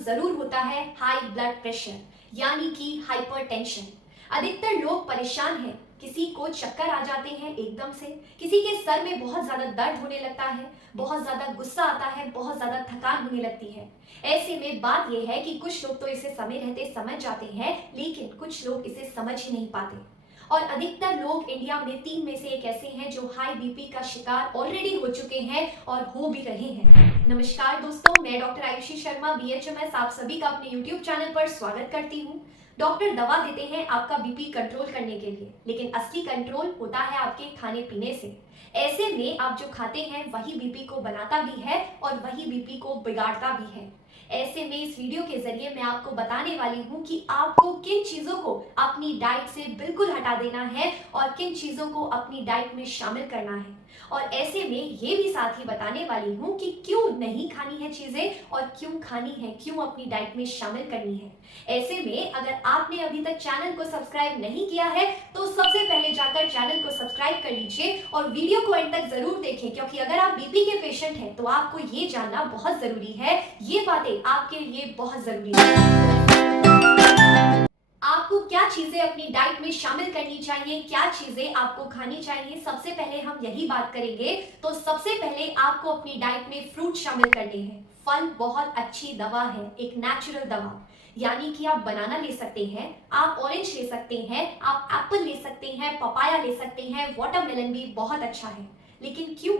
जरूर होता है हाई ब्लड प्रेशर यानी कि हाइपरटेंशन। अधिकतर लोग परेशान हैं, किसी को चक्कर आ जाते हैं एकदम से, किसी के सर में बहुत ज्यादा दर्द होने लगता है, बहुत ज्यादा गुस्सा आता है, बहुत ज्यादा थकान होने लगती है। ऐसे में बात यह है कि कुछ लोग तो इसे समय रहते समझ जाते हैं, लेकिन कुछ लोग इसे समझ ही नहीं पाते। और अधिकतर लोग इंडिया में 3 में से एक ऐसे हैं जो हाई बीपी का शिकार ऑलरेडी हो चुके हैं और हो भी रहे हैं। नमस्कार दोस्तों, मैं डॉक्टर आयुषी शर्मा BHMS आप सभी का अपने YouTube चैनल पर स्वागत करती हूँ। डॉक्टर दवा देते हैं आपका बीपी कंट्रोल करने के लिए, लेकिन असली कंट्रोल होता है आपके खाने पीने से। ऐसे में आप जो खाते हैं वही बीपी को बनाता भी है और वही बीपी को बिगाड़ता भी है। ऐसे में इस वीडियो के जरिए मैं आपको बताने वाली हूँ कि आपको किन चीजों को अपनी डाइट से बिल्कुल हटा देना है और किन चीजों को अपनी डाइट में शामिल करना है। और ऐसे में ये भी साथ ही बताने वाली हूँ कि क्यों नहीं खानी है चीजें और क्यों खानी है, क्यों अपनी डाइट में शामिल करनी है। ऐसे में अगर आपने अभी तक चैनल को सब्सक्राइब नहीं किया है तो सबसे पहले जाकर चैनल को सब्सक्राइब कर लीजिए और वीडियो को एंड तक जरूर देखें, क्योंकि अगर आप बीपी के पेशेंट हैं तो आपको ये जानना बहुत जरूरी है, ये बातें आपके लिए बहुत जरूरी है। आपको क्या चीजें अपनी डाइट में शामिल करनी चाहिए, क्या चीजें आपको खानी चाहिए, सबसे पहले हम यही बात करेंगे। तो सबसे पहले आपको अपनी डाइट में फ्रूट शामिल करने हैं। फल बहुत अच्छी दवा है, एक नेचुरल दवा, यानी कि आप बनाना ले सकते हैं, आप ऑरेंज ले सकते हैं, आप एप्पल ले सकते हैं, पपाया ले सकते हैं, वाटरमेलन भी बहुत अच्छा है। लेकिन क्यों?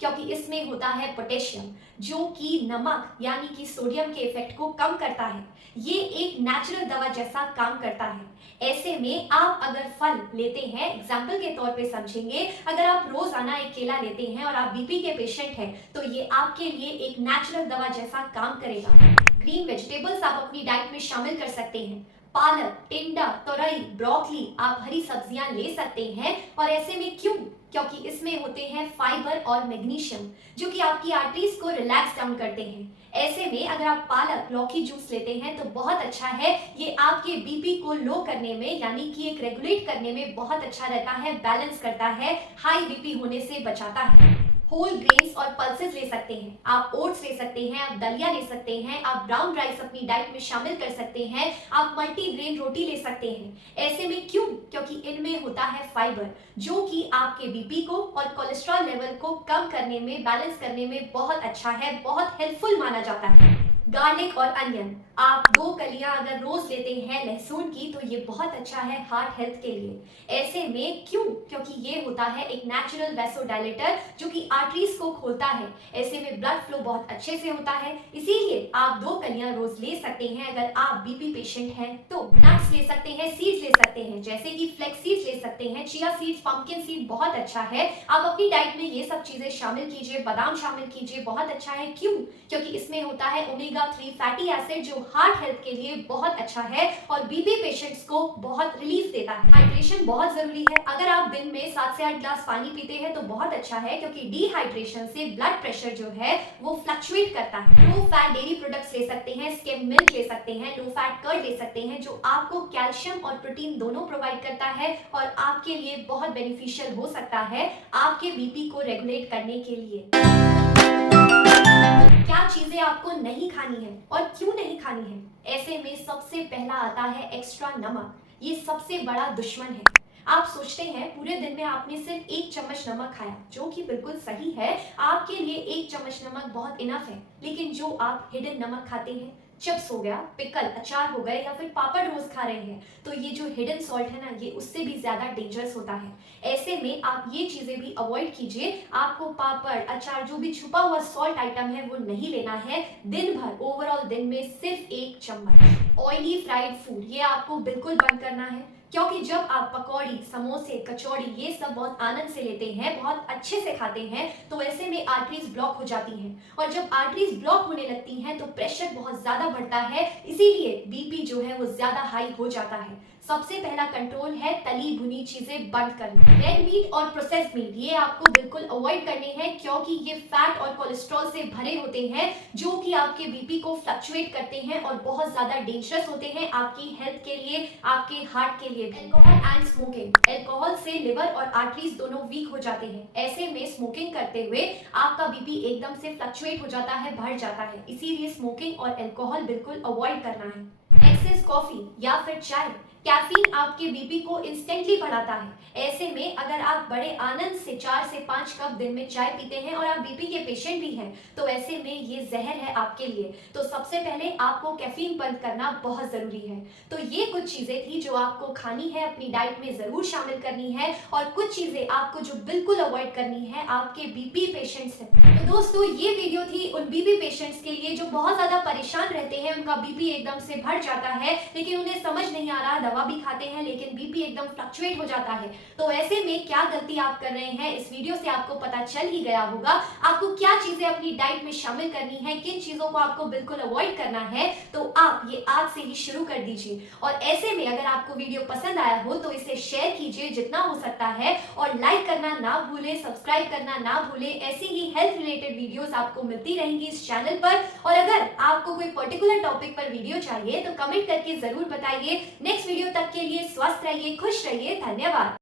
क्योंकि इसमें होता है पोटेशियम, जो कि नमक यानी कि सोडियम के इफेक्ट को कम करता है। ये एक नेचुरल दवा जैसा काम करता है। ऐसे में आप अगर फल लेते हैं, एग्जाम्पल के तौर पे समझेंगे, अगर आप रोजाना एक केला लेते हैं और आप बीपी के पेशेंट हैं तो ये आपके लिए एक नेचुरल दवा जैसा काम करेगा। ग्रीन वेजिटेबल्स आप अपनी डाइट में शामिल कर सकते हैं। पालक, टिंडा, तोरई, ब्रोकली, आप हरी सब्जियां ले सकते हैं। और ऐसे में क्यों? क्योंकि इसमें होते हैं फाइबर और मैग्नीशियम, जो कि आपकी आर्टरीज को रिलैक्स डाउन करते हैं। ऐसे में अगर आप पालक, लौकी जूस लेते हैं तो बहुत अच्छा है, ये आपके बीपी को लो करने में यानी कि एक रेगुलेट करने में बहुत अच्छा रहता है, बैलेंस करता है, हाई बीपी होने से बचाता है। होल ग्रेन्स और पल्सेस ले सकते हैं, आप ओट्स ले सकते हैं, आप दलिया ले सकते हैं, आप ब्राउन राइस अपनी डाइट में शामिल कर सकते हैं, आप मल्टीग्रेन रोटी ले सकते हैं। ऐसे में क्यों? क्योंकि इनमें होता है फाइबर, जो कि आपके बीपी को और कोलेस्ट्रॉल लेवल को कम करने में, बैलेंस करने में बहुत अच्छा है, बहुत हेल्पफुल माना जाता है। गार्लिक और अनियन, आप 2 कलियां अगर रोज लेते हैं लहसुन की तो ये बहुत अच्छा है हार्ट हेल्थ के लिए। ऐसे में क्यों? क्योंकि ये होता है एक नेचुरल वैसोडाइलेटर, जो कि आर्टरीज को खोलता है। ऐसे में ब्लड फ्लो बहुत अच्छे से होता है, इसीलिए आप 2 कलियां रोज ले सकते हैं अगर आप बीपी पेशेंट हैं तो। नट्स ले सकते हैं, सीड्स ले सकते हैं, जैसे कि फ्लेक्स सीड्स ले सकते हैं, चिया सीड्स, पंपकिन सीड बहुत अच्छा है। आप अपनी डाइट में ये सब चीजें शामिल कीजिए, बादाम शामिल कीजिए, बहुत अच्छा है। क्यों? क्योंकि इसमें होता है ओमेगा 3 फैटी एसिड, जो हार्ट हेल्थ के लिए बहुत अच्छा है और बीपी पेशेंट्स को बहुत रिलीफ देता है। हाइड्रेशन बहुत जरूरी है, अगर आप दिन में 7 से 8 ग्लास पानी पीते हैं तो बहुत अच्छा है, क्योंकि डिहाइड्रेशन से ब्लड प्रेशर जो है वो फ्लक्चुएट करता है। लो फैट डेयरी प्रोडक्ट्स ले सकते हैं, स्किम मिल्क ले सकते हैं, लो फैट कर्ड ले सकते हैं, जो आपको कैल्शियम और प्रोटीन दोनों प्रोवाइड करता है और आपके लिए बहुत बेनिफिशियल हो सकता है आपके बीपी को रेगुलेट करने के लिए। क्या चीजें आपको नहीं खानी है और क्यों नहीं खानी है? ऐसे में सबसे पहला आता है एक्स्ट्रा नमक, ये सबसे बड़ा दुश्मन है। आप सोचते हैं पूरे दिन में आपने सिर्फ 1 चम्मच नमक खाया, जो कि बिल्कुल सही है, आपके लिए 1 चम्मच नमक बहुत इनफ है। लेकिन जो आप हिडन नमक खाते हैं, चिप्स हो गया, पिकल, अचार हो गए, या फिर पापड़ रोज खा रहे हैं, तो ये जो हिडन सॉल्ट है ना, ये उससे भी ज्यादा डेंजरस होता है। ऐसे में आप ये चीजें भी अवॉइड कीजिए। आपको पापड़, अचार, जो भी छुपा हुआ सॉल्ट आइटम है वो नहीं लेना है दिन भर, ओवरऑल दिन में सिर्फ 1 चम्मच। ऑयली फ्राइड फूड, ये आपको बिल्कुल बंद करना है, क्योंकि जब आप पकौड़ी, समोसे, कचौड़ी ये सब बहुत आनंद से लेते हैं, बहुत अच्छे से खाते हैं, तो ऐसे में आर्टरीज ब्लॉक हो जाती हैं और जब आर्टरीज ब्लॉक होने लगती हैं तो प्रेशर बहुत ज्यादा बढ़ता है, इसीलिए बीपी जो है वो ज्यादा हाई हो जाता है। सबसे पहला कंट्रोल है तली भुनी चीजें बंद करना। रेड मीट और प्रोसेस्ड मीट ये आपको बिल्कुल अवॉइड करने हैं, क्योंकि ये फैट और कोलेस्ट्रॉल से भरे होते हैं जो कि आपके बीपी को फ्लक्चुएट करते हैं और बहुत ज्यादा डेंजरस होते हैं आपकी हेल्थ के लिए, आपके हार्ट के लिए। अल्कोहल एंड स्मोकिंग, अल्कोहल से लिवर और आर्टरीज दोनों वीक हो जाते हैं। ऐसे में स्मोकिंग करते हुए आपका बीपी एकदम से फ्लक्चुएट हो जाता है, बढ़ जाता है। इसीलिए स्मोकिंग और अल्कोहल बिल्कुल अवॉइड करना है। एक्सेस कॉफी या फिर चाय, कैफीन आपके बीपी को इंस्टेंटली बढ़ाता है। ऐसे में अगर आप बड़े आनंद से 4 से 5 कप दिन में चाय पीते हैं और आप बीपी के पेशेंट भी हैं, तो ऐसे में ये जहर है आपके लिए। तो सबसे पहले आपको कैफीन बंद करना बहुत जरूरी है। तो ये कुछ चीजें थी जो आपको खानी है, अपनी डाइट में जरूर शामिल करनी है, और कुछ चीजें आपको जो बिल्कुल अवॉइड करनी है आपके बीपी पेशेंट्स हैं। तो दोस्तों ये वीडियो थी उन बीपी पेशेंट्स के लिए जो बहुत ज्यादा परेशान रहते हैं, उनका बीपी एकदम से बढ़ जाता है लेकिन उन्हें समझ नहीं आ रहा, दवा भी खाते हैं लेकिन बीपी एकदम फ्लक्चुएट हो जाता है। तो ऐसे में क्या गलती आप कर रहे हैं, इस वीडियो से आपको पता चल ही गया होगा। आपको क्या चीजें अपनी डाइट में शामिल करनी है, किन चीजों को आपको बिल्कुल अवॉइड करना है, तो आप ये आज से ही शुरू कर दीजिए। और ऐसे में अगर आपको वीडियो पसंद आया हो तो इसे शेयर कीजिए जितना हो सकता है, और लाइक करना ना भूलें, सब्सक्राइब करना ना भूलें। ऐसी ही हेल्थ रिलेटेड वीडियोस आपको मिलती रहेंगी इस चैनल पर। और अगर आपको कोई पर्टिकुलर टॉपिक पर वीडियो चाहिए तो कमेंट करके जरूर बताइए। नेक्स्ट वीडियो तक के लिए स्वस्थ रहिए, खुश रहिए, धन्यवाद।